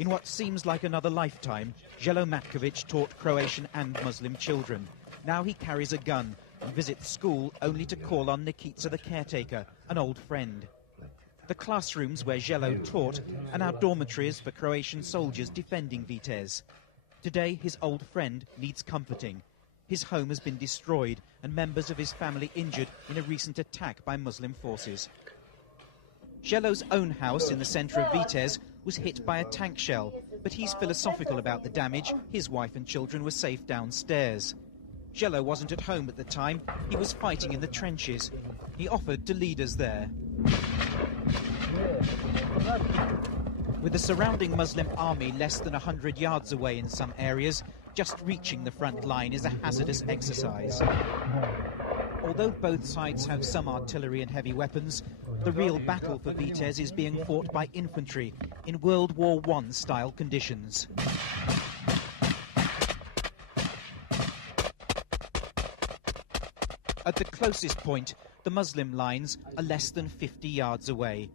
In what seems like another lifetime, Jello Matkovic taught Croatian and Muslim children. Now he carries a gun and visits school only to call on Nikita the caretaker, an old friend. The classrooms where Jello taught are now dormitories for Croatian soldiers defending Vitez. Today, his old friend needs comforting. His home has been destroyed and members of his family injured in a recent attack by Muslim forces. Jello's own house in the centre of Vitez was hit by a tank shell, but he's philosophical about the damage. His wife and children were safe downstairs. Jello wasn't at home at the time. He was fighting in the trenches. He offered to lead us there. With the surrounding Muslim army less than 100 yards away in some areas, just reaching the front line is a hazardous exercise. Although both sides have some artillery and heavy weapons, the real battle for Vitez is being fought by infantry in World War I style conditions. At the closest point, the Muslim lines are less than 50 yards away,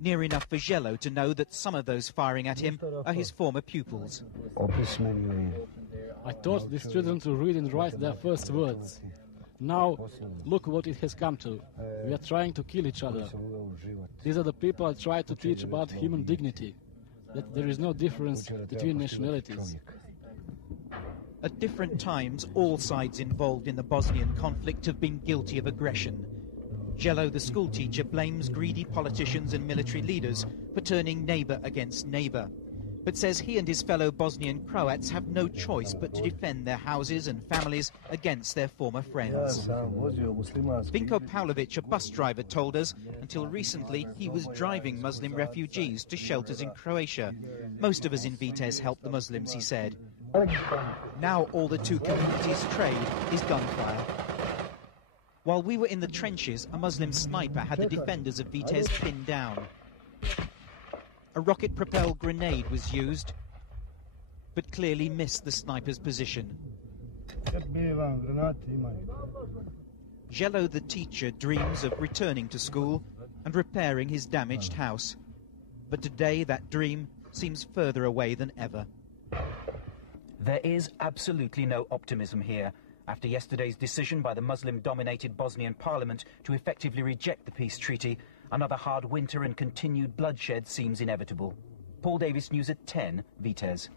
near enough for Jello to know that some of those firing at him are his former pupils. I taught these children to read and write their first words. Now, look what it has come to. We are trying to kill each other. These are the people I try to teach about human dignity, that there is no difference between nationalities. At different times, all sides involved in the Bosnian conflict have been guilty of aggression. Jello, the schoolteacher, blames greedy politicians and military leaders for turning neighbour against neighbour, but says he and his fellow Bosnian Croats have no choice but to defend their houses and families against their former friends. Vinko Pavlovic, a bus driver, told us until recently he was driving Muslim refugees to shelters in Croatia. Most of us in Vitez help the Muslims, he said. Now all the two communities trade is gunfire. While we were in the trenches, a Muslim sniper had the defenders of Vitez pinned down. A rocket-propelled grenade was used, but clearly missed the sniper's position. Jello, the teacher, dreams of returning to school and repairing his damaged house. But today that dream seems further away than ever. There is absolutely no optimism here. After yesterday's decision by the Muslim-dominated Bosnian parliament to effectively reject the peace treaty, another hard winter and continued bloodshed seems inevitable. Paul Davis, News at 10, Vitez.